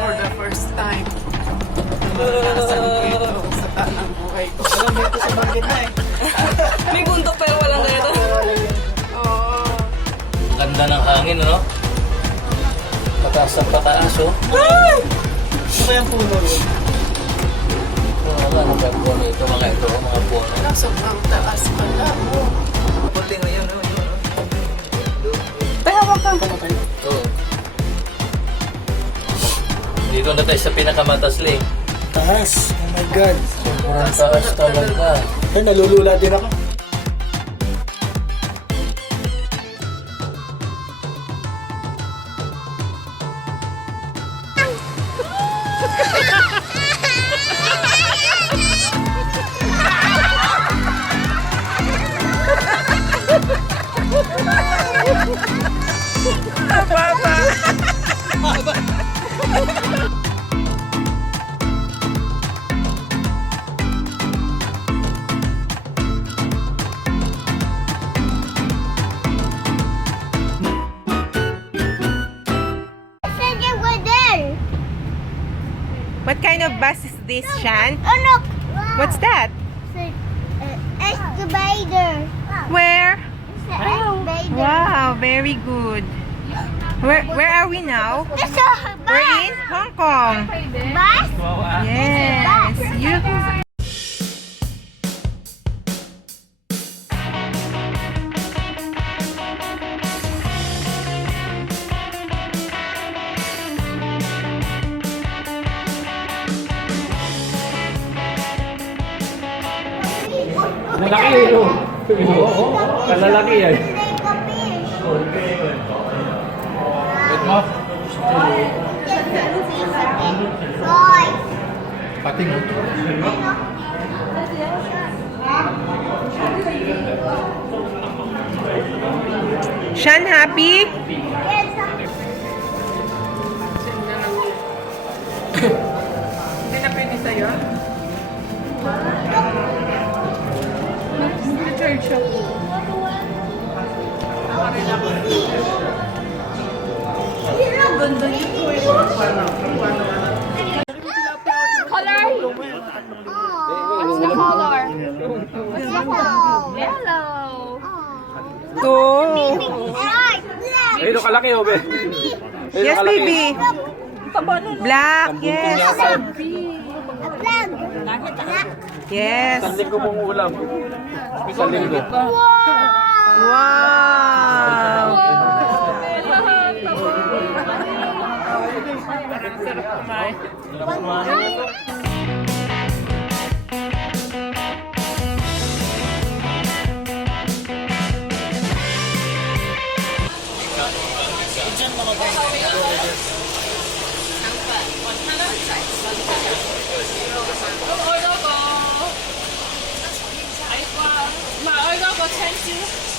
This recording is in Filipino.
For the first time. Nakasan ko ito sa tanang buhay ko. Alam mo ito sa bagay na eh. May bundok pero walang ganito. Oo. Ganda ng hangin, no? Pataas ang pataas, oh. Ano ba yung puno rin? Ano ba ang puno ito, mga ito, mga puno? Sobrang taas pala. Puli ngayon, no? Tayo, wag kang. Oo. Dito na tayo sa pinakamatas, Ling. Taas. Oh my God. Sobrang taas talaga. Eh, nalulula din ako. What kind of bus is this, Shan? Oh look! What's that? Excavator. Where? It's an excavator. Wow, very good. Where are we now? It's a We're bus. in Hong Kong. Bus? Yes. You. Malaki yun, oh. Oo, kalalaki yan. Like a fish. Wait mo. Soy. Pating mo. Shan, happy? Hindi na pwede sa'yo? Richard siya. Ganda nito eh. Color? What's the color? What's the color? Yellow. Go. White. Black. Ayun, kalaki, oh, be. Yes, baby. Black. Yes. Black. Yes. Isang linggo mong ulam. Isang linggo. Wow. order ko 10 주